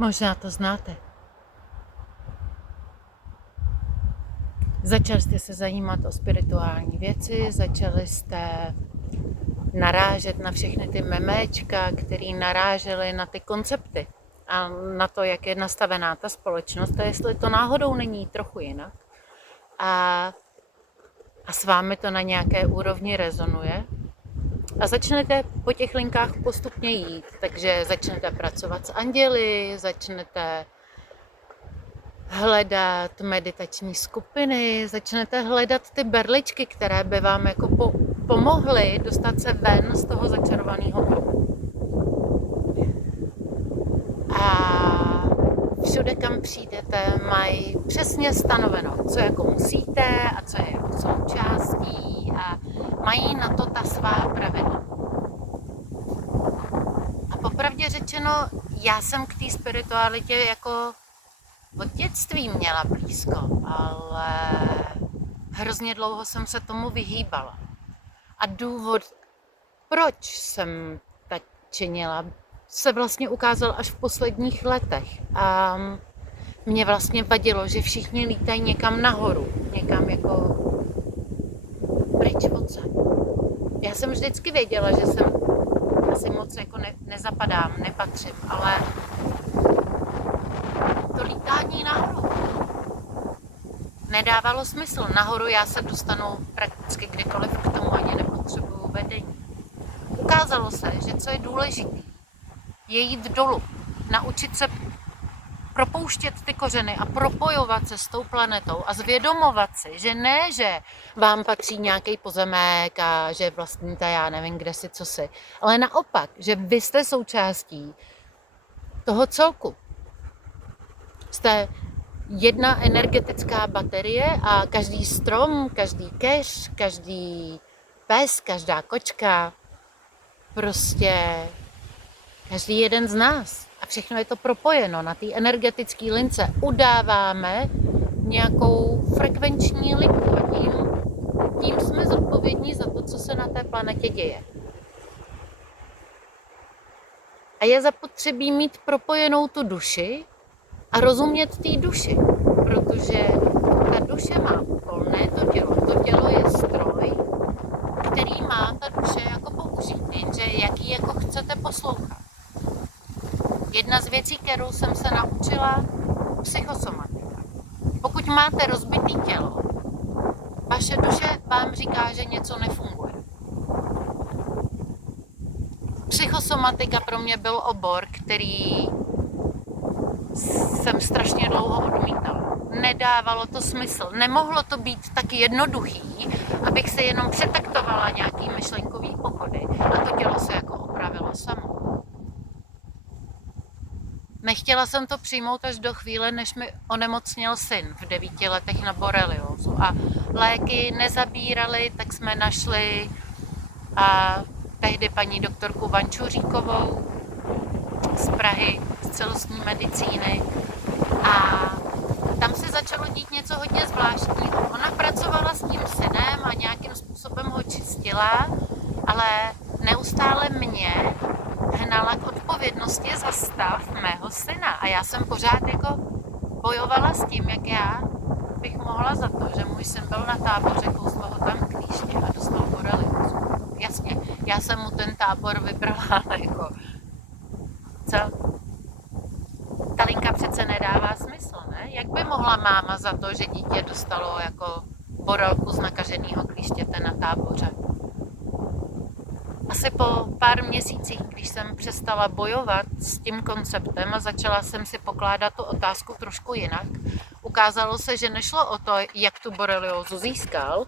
Možná to znáte. Začali jste se zajímat o spirituální věci, začali jste narážet na všechny ty memečka, které narážely na ty koncepty a na to, jak je nastavená ta společnost a jestli to náhodou není trochu jinak. A s vámi to na nějaké úrovni rezonuje. A začnete po těch linkách postupně jít, takže začnete pracovat s anděli, začnete hledat meditační skupiny, začnete hledat ty berličky, které by vám jako pomohly dostat se ven z toho začarovaného kruhu. A všude, kam přijdete, mají přesně stanoveno, co jako musíte a co je jako součástí a mají na to ta svá pravidla. A popravdě řečeno, já jsem k té spiritualitě jako od dětství měla blízko, ale hrozně dlouho jsem se tomu vyhýbala. A důvod, proč jsem tak činila, se vlastně ukázal až v posledních letech. A mě vlastně vadilo, že všichni lítají někam nahoru, někam jako pryč odsaď. Já jsem vždycky věděla, že jsem asi moc jako nezapadám, nepatřím, ale to lítání nahoru nedávalo smysl. Nahoru já se dostanu prakticky kdykoliv, k tomu ani nepotřebuju vedení. Ukázalo se, že co je důležité, je jít dolů, naučit se propouštět ty kořeny a propojovat se s tou planetou a zvědomovat si, že ne, že vám patří nějaký pozemek a že vlastníte já nevím kde si, co si, ale naopak, že vy jste součástí toho celku. Jste jedna energetická baterie a každý strom, každý keř, každý pes, každá kočka, prostě každý jeden z nás. A všechno je to propojeno. Na té energetické lince udáváme nějakou frekvenční linku a tím jsme zodpovědní za to, co se na té planetě děje. A je zapotřebí mít propojenou tu duši a rozumět té duši, protože ta duše má úkol, ne to tělo. To tělo je stroj, který má ta duše jako použít, jenže jaký jako chcete poslouchat. Jedna z věcí, kterou jsem se naučila, psychosomatika. Pokud máte rozbitý tělo, vaše duše vám říká, že něco nefunguje. Psychosomatika pro mě byl obor, který jsem strašně dlouho odmítala. Nedávalo to smysl. Nemohlo to být tak jednoduchý, abych se jenom přetaktovala nějaký myšlenkový pochody a to tělo se jako opravilo samo. Nechtěla jsem to přijmout až do chvíle, než mi onemocněl syn v 9 letech na boreliózu a léky nezabírali, tak jsme našli a tehdy paní doktorku Vančuříkovou z Prahy, z celostní medicíny a tam se začalo dít něco hodně zvláštního. Ona pracovala s tím synem a nějakým způsobem ho čistila, ale neustále mě hnala k odpovědnosti za stav mého syna. A já jsem pořád jako bojovala s tím, jak já bych mohla za to, že můj syn byl na táboře, kouslo ho tam klíště a dostal boreliózu. Jasně, já jsem mu ten tábor vybrala, ale jako co? Ta linka přece nedává smysl, ne? Jak by mohla máma za to, že dítě dostalo jako borelku z nakaženého klíštěte na táboře? Asi po pár měsících, když jsem přestala bojovat s tím konceptem a začala jsem si pokládat tu otázku trošku jinak, ukázalo se, že nešlo o to, jak tu boreliózu získal,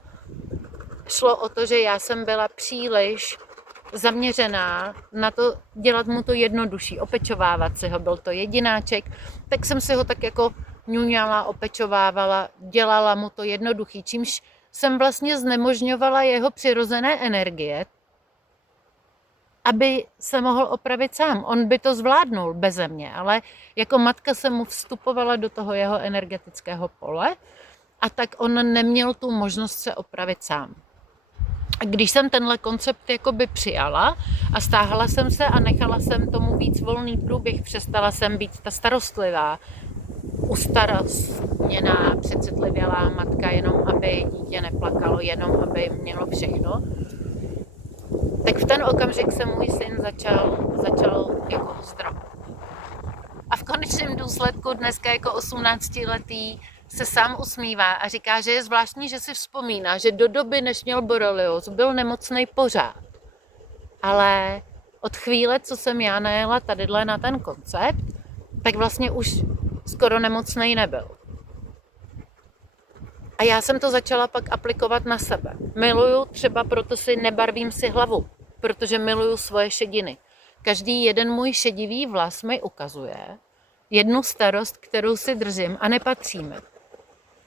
šlo o to, že já jsem byla příliš zaměřená na to dělat mu to jednodušší, opečovávat si ho, byl to jedináček, tak jsem si ho tak jako ňuňala, opečovávala, dělala mu to jednoduchý, čímž jsem vlastně znemožňovala jeho přirozené energie, aby se mohl opravit sám. On by to zvládnul beze mě, ale jako matka jsem mu vstupovala do toho jeho energetického pole a tak on neměl tu možnost se opravit sám. když jsem tenhle koncept jakoby přijala a stáhla jsem se a nechala jsem tomu víc volný průběh, přestala jsem být ta starostlivá, ustarostněná, přecitlivělá matka, jenom aby dítě neplakalo, jenom aby mělo všechno, tak v ten okamžik se můj syn začal jako uzdravovat. A v konečném důsledku dneska jako 18letý se sám usmívá a říká, že je zvláštní, že si vzpomíná, že do doby, než měl boreliózu, byl nemocnej pořád. Ale od chvíle, co jsem já najela tadyhle na ten koncept, tak vlastně už skoro nemocnej nebyl. A já jsem to začala pak aplikovat na sebe. Miluju, třeba proto si nebarvím si hlavu, protože miluju svoje šediny. Každý jeden můj šedivý vlas mi ukazuje jednu starost, kterou si držím a nepatří mi.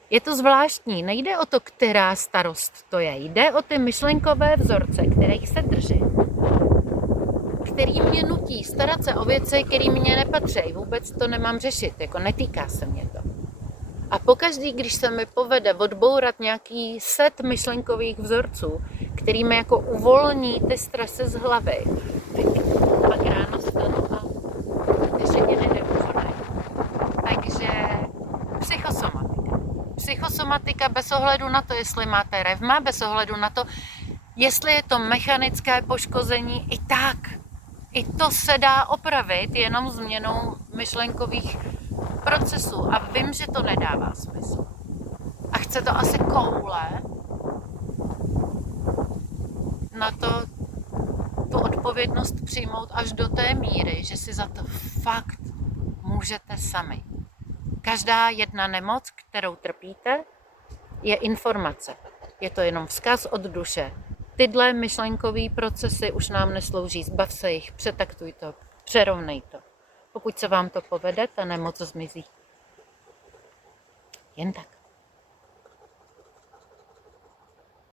Je to zvláštní, nejde o to, která starost to je. Jde o ty myšlenkové vzorce, kterých se držím, který mě nutí starat se o věci, které mě nepatří. Vůbec to nemám řešit, jako netýká se mě to. A pokaždý, když se mi povede odbourat nějaký set myšlenkových vzorců, který mi jako uvolní ty stresy z hlavy, tak pak ráno vstanu a ty šediny neuvodají. Takže psychosomatika bez ohledu na to, jestli máte revma, bez ohledu na to, jestli je to mechanické poškození, i to se dá opravit jenom změnou myšlenkových procesů. A vím, že to nedává smysl. A chce to asi koule na to tu odpovědnost přijmout až do té míry, že si za to fakt můžete sami. Každá jedna nemoc, kterou trpíte, je informace. Je to jenom vzkaz od duše. Tyhle myšlenkové procesy už nám neslouží, zbav se jich, přetaktuj to, přerovnej to. Pokud se vám to povede, ta nemoc zmizí. Jen tak.